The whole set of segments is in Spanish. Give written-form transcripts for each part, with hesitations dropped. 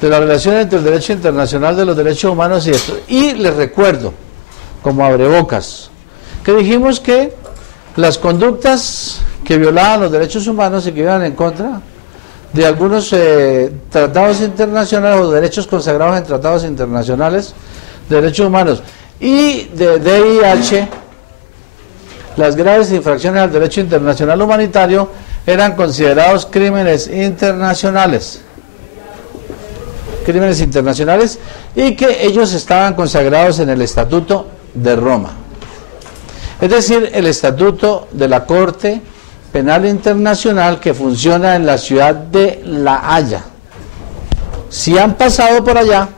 De la relación entre el derecho internacional de los derechos humanos y esto. Y les recuerdo, como abrebocas, que dijimos que las conductas que violaban los derechos humanos y que iban en contra de algunos tratados internacionales o derechos consagrados en tratados internacionales de derechos humanos y de DIH, las graves infracciones al derecho internacional humanitario eran considerados crímenes internacionales. Crímenes internacionales, y que ellos estaban consagrados en el Estatuto de Roma, es decir, el Estatuto de la Corte Penal Internacional que funciona en la ciudad de La Haya. Si han pasado por allá,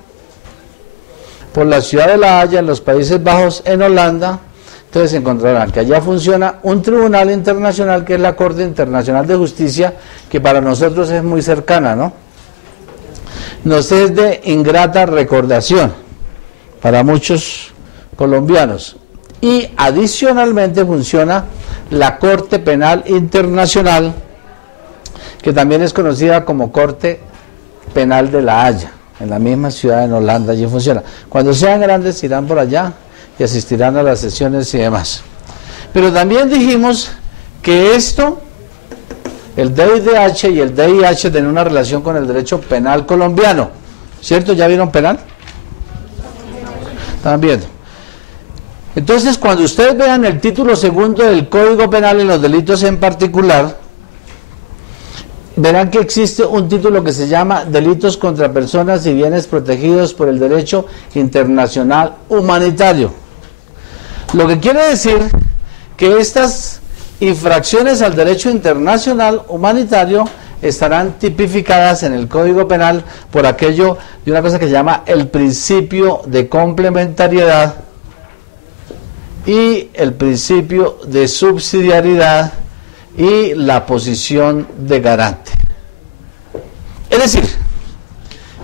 por la ciudad de La Haya, en los Países Bajos, en Holanda, entonces encontrarán que allá funciona un tribunal internacional que es la Corte Internacional de Justicia, que para nosotros es muy cercana, ¿no? Nos es de ingrata recordación para muchos colombianos. Y adicionalmente funciona la Corte Penal Internacional, que también es conocida como Corte Penal de La Haya, en la misma ciudad en Holanda. Allí funciona. Cuando sean grandes irán por allá y asistirán a las sesiones y demás. Pero también dijimos que esto, el DIH y el DIH tienen una relación con el derecho penal colombiano, ¿cierto? ¿Ya vieron penal? ¿Están viendo? Entonces, cuando ustedes vean el título segundo del Código Penal en los delitos en particular, verán que existe un título que se llama Delitos contra personas y bienes protegidos por el derecho internacional humanitario. Lo que quiere decir que estas infracciones al derecho internacional humanitario estarán tipificadas en el Código Penal por aquello de una cosa que se llama el principio de complementariedad y el principio de subsidiariedad y la posición de garante. Es decir,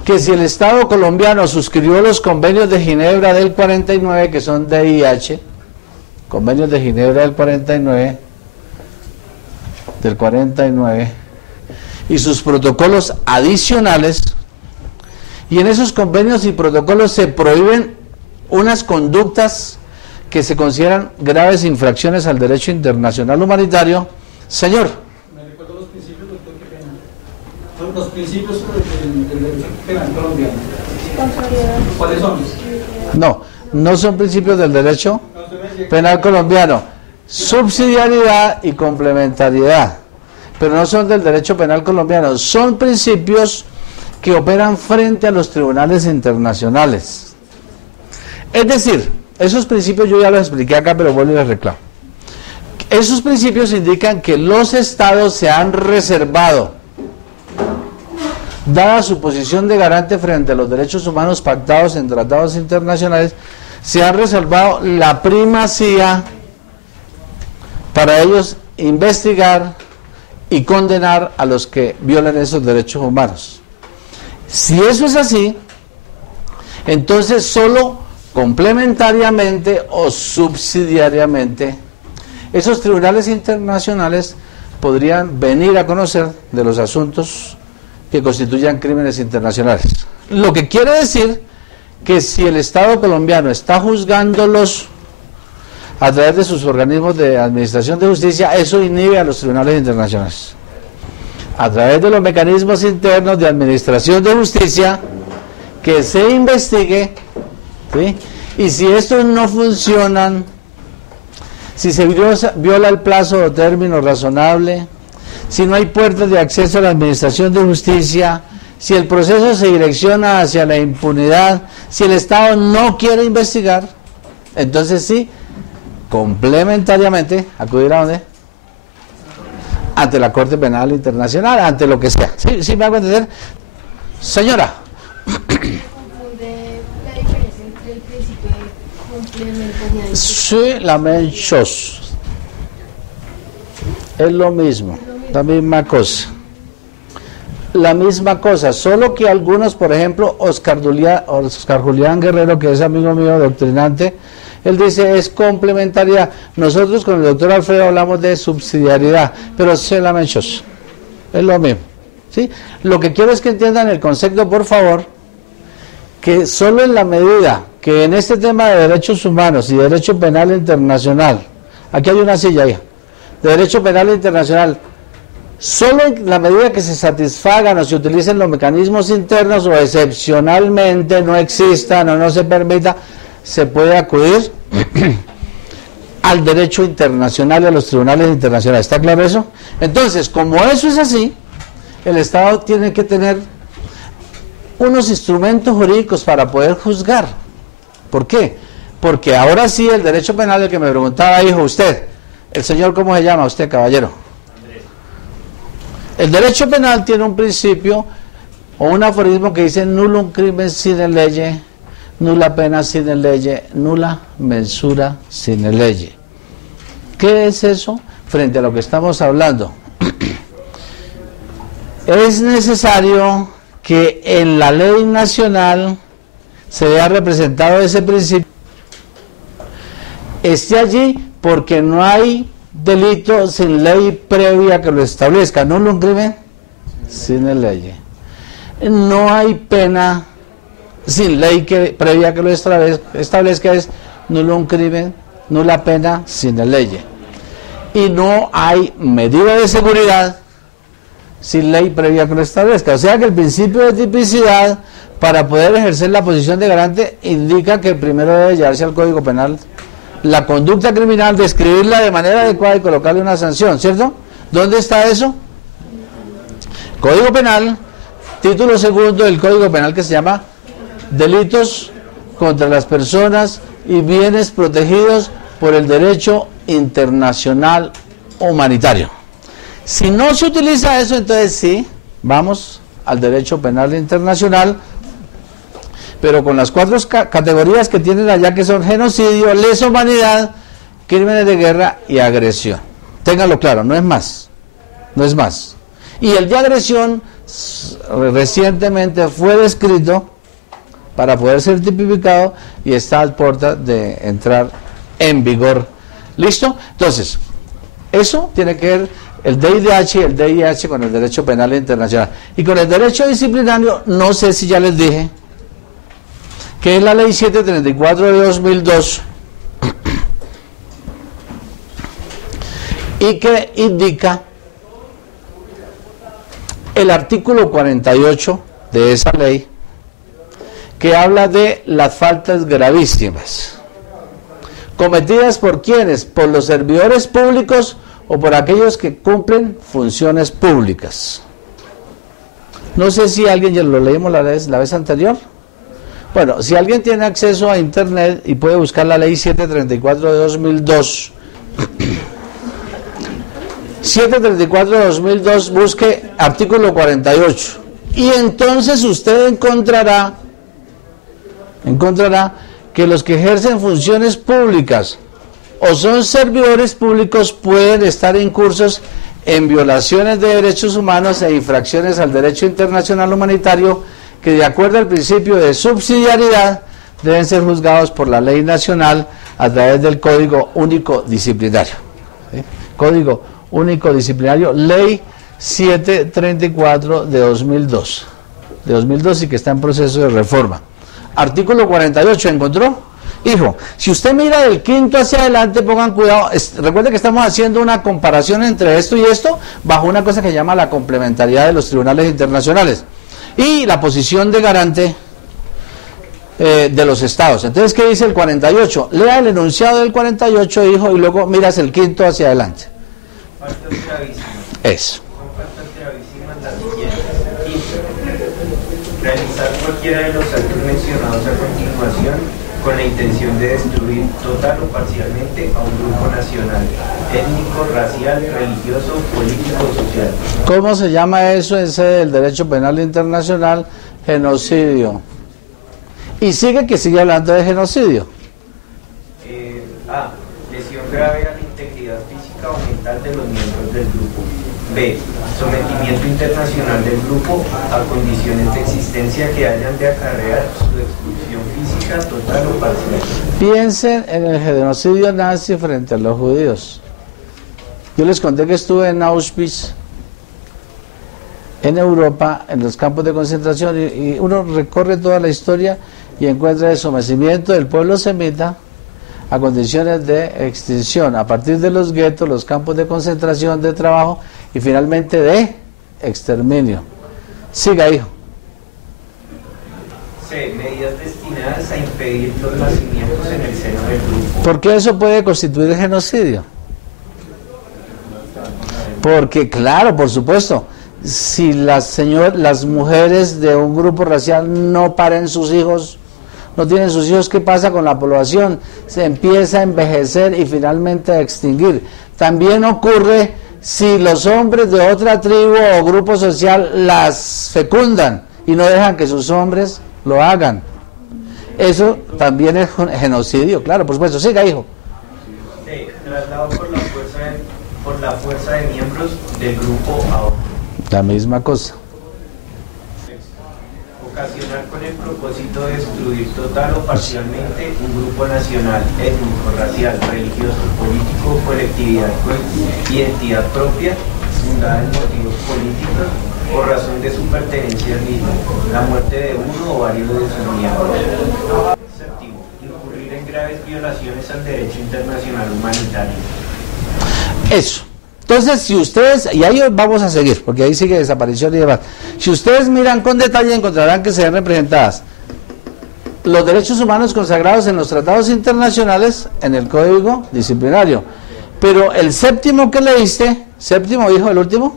que si el Estado colombiano suscribió los convenios de Ginebra del 49, que son DIH, convenios de Ginebra del 49, y sus protocolos adicionales, y en esos convenios y protocolos se prohíben unas conductas que se consideran graves infracciones al derecho internacional humanitario. Señor, me recuerdo los principios, doctor, qué pena. Los principios del derecho penal colombiano. ¿Cuáles son? No son principios del derecho penal colombiano. Subsidiariedad y complementariedad, pero no son del derecho penal colombiano, son principios que operan frente a los tribunales internacionales. Es decir, esos principios yo ya los expliqué acá, pero vuelvo y les reclamo. Esos principios indican que los estados se han reservado, dada su posición de garante frente a los derechos humanos pactados en tratados internacionales, se han reservado la primacía para ellos investigar y condenar a los que violan esos derechos humanos. Si eso es así, entonces solo complementariamente o subsidiariamente esos tribunales internacionales podrían venir a conocer de los asuntos que constituyan crímenes internacionales. Lo que quiere decir que si el Estado colombiano está juzgándolos a través de sus organismos de administración de justicia, eso inhibe a los tribunales internacionales. A través de los mecanismos internos de administración de justicia, que se investigue, ¿sí? Y si estos no funcionan, si se viola el plazo o término razonable, si no hay puertas de acceso a la administración de justicia, si el proceso se direcciona hacia la impunidad, si el Estado no quiere investigar, entonces sí, complementariamente acudir a dónde? Ante la Corte Penal Internacional, ante lo que sea. ¿Sí me hago entender? Señora. ¿Confunde la diferencia entre el principio de complementariedad? Sí, la menchos. Es lo mismo, la misma cosa. La misma cosa, solo que algunos, por ejemplo, Oscar Julián Guerrero, que es amigo mío doctrinante, él dice es complementariedad. Nosotros con el doctor Alfredo hablamos de subsidiariedad, pero se la menchos. Es lo mismo. ¿Sí? Lo que quiero es que entiendan el concepto, por favor, que solo en la medida que en este tema de derechos humanos y derecho penal internacional, aquí hay una silla ahí, de derecho penal internacional, solo en la medida que se satisfagan o se utilicen los mecanismos internos o excepcionalmente no existan o no se permita, se puede acudir al derecho internacional y a los tribunales internacionales. ¿Está claro eso? Entonces, como eso es así, el Estado tiene que tener unos instrumentos jurídicos para poder juzgar. ¿Por qué? Porque ahora sí el derecho penal, el que me preguntaba, dijo usted, el señor, ¿cómo se llama usted, caballero? El derecho penal tiene un principio o un aforismo que dice nullum crimen sine lege, nulla pena sine lege, nulla mensura sine lege. ¿Qué es eso frente a lo que estamos hablando? Es necesario que en la ley nacional se vea representado ese principio, esté allí porque no hay delito sin ley previa que lo establezca, no un crimen sin ley. No hay pena sin ley previa que lo establezca, es nulo crimen, nula pena sin ley. Y no hay medida de seguridad sin ley previa que lo establezca. O sea que el principio de tipicidad, para poder ejercer la posición de garante, indica que primero debe llevarse al Código Penal la conducta criminal, describirla de manera adecuada y colocarle una sanción, ¿cierto? ¿Dónde está eso? Código Penal, título segundo del Código Penal, que se llama Delitos contra las personas y bienes protegidos por el derecho internacional humanitario. Si no se utiliza eso, entonces sí, vamos al derecho penal internacional, pero con las 4 categorías que tienen allá, que son genocidio, lesa humanidad, crímenes de guerra y agresión. Ténganlo claro, no es más, no es más. Y el de agresión recientemente fue descrito para poder ser tipificado y está a puertas de entrar en vigor. ¿Listo? Entonces, eso tiene que ver el DIDH y el DIH con el derecho penal internacional. Y con el derecho disciplinario, no sé si ya les dije, que es la ley 734 de 2002, y que indica el artículo 48 de esa ley, que habla de las faltas gravísimas cometidas por quienes, por los servidores públicos o por aquellos que cumplen funciones públicas. No sé si alguien ya lo leímos la vez anterior. Bueno, si alguien tiene acceso a internet y puede buscar la ley 734 de 2002, 734 de 2002, busque artículo 48 y entonces usted encontrará que los que ejercen funciones públicas o son servidores públicos pueden estar incursos en violaciones de derechos humanos e infracciones al derecho internacional humanitario que, de acuerdo al principio de subsidiariedad, deben ser juzgados por la ley nacional a través del Código Único Disciplinario. ¿Sí? Código Único Disciplinario, ley 734 de 2002 y que está en proceso de reforma. Artículo 48, ¿encontró? Hijo, si usted mira del quinto hacia adelante, pongan cuidado, recuerde que estamos haciendo una comparación entre esto y esto bajo una cosa que se llama la complementariedad de los tribunales internacionales y la posición de garante de los estados. Entonces, ¿qué dice el 48? Lea el enunciado del 48, hijo, y luego miras el quinto hacia adelante. Faltas gravísimas. Eso. Son faltas gravísimas las siguientes. Realizar cualquiera de los actos mencionados a continuación con la intención de destruir total o parcialmente a un grupo nacional, étnico, racial, religioso, político o social. ¿Cómo se llama eso en sede del derecho penal internacional? Genocidio. Y sigue hablando de genocidio. A. Lesión grave a la integridad física o mental de los miembros del grupo. B. Sometimiento internacional del grupo a condiciones de existencia que hayan de acarrear su exclusión física total o parcial. Piensen en el genocidio nazi frente a los judíos. Yo les conté que estuve en Auschwitz, en Europa, en los campos de concentración, y uno recorre toda la historia y encuentra el sometimiento del pueblo semita a condiciones de extinción, a partir de los guetos, los campos de concentración, de trabajo y finalmente de exterminio. Siga, hijo. C. Medidas destinadas a impedir los nacimientos en el seno del grupo. ¿Por qué eso puede constituir genocidio? Porque, claro, por supuesto, si las mujeres de un grupo racial no paren sus hijos, no tienen sus hijos, ¿qué pasa con la población? Se empieza a envejecer y finalmente a extinguir. También ocurre si los hombres de otra tribu o grupo social las fecundan y no dejan que sus hombres lo hagan. Eso también es genocidio, claro, por supuesto. Siga, hijo. C. Traslado por la fuerza de miembros del grupo a otro. La misma cosa. Ocasionar con el propósito de destruir total o parcialmente un grupo nacional, étnico, racial, religioso, político, colectividad con identidad propia, fundada en motivos políticos, por razón de su pertenencia al mismo, la muerte de uno o varios de sus miembros. Séptimo, incurrir en graves violaciones al derecho internacional humanitario. Eso. Entonces, si ustedes, y ahí vamos a seguir, porque ahí sigue desaparición y demás. Si ustedes miran con detalle, encontrarán que se ven representadas los derechos humanos consagrados en los tratados internacionales, en el Código Disciplinario. Pero el séptimo que leíste, séptimo, hijo, el último,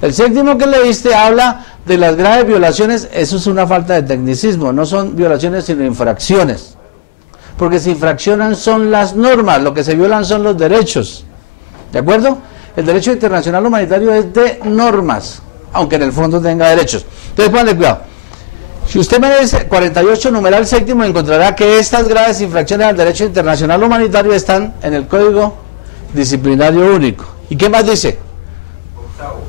el séptimo que leíste habla de las graves violaciones. Eso es una falta de tecnicismo, no son violaciones sino infracciones. Porque se infraccionan son las normas, lo que se violan son los derechos. ¿De acuerdo? El derecho internacional humanitario es de normas, aunque en el fondo tenga derechos. Entonces, pónganle cuidado. Si usted me dice 48 numeral séptimo, encontrará que estas graves infracciones al derecho internacional humanitario están en el Código Disciplinario Único. ¿Y qué más dice? Octavo,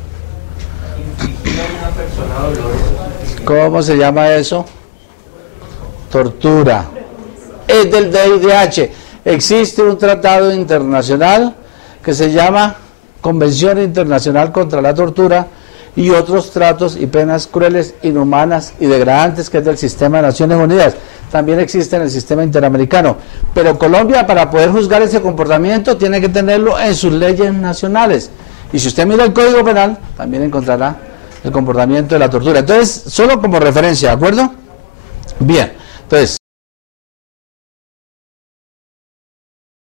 infligir a una persona dolores. ¿Cómo se llama eso? Tortura. Es del DIDH. Existe un tratado internacional que se llama Convención Internacional contra la Tortura y otros tratos y penas crueles, inhumanas y degradantes, que es del sistema de Naciones Unidas. También existe en el sistema interamericano. Pero Colombia, para poder juzgar ese comportamiento, tiene que tenerlo en sus leyes nacionales. Y si usted mira el Código Penal, también encontrará el comportamiento de la tortura. Entonces, solo como referencia, ¿de acuerdo? Bien, entonces...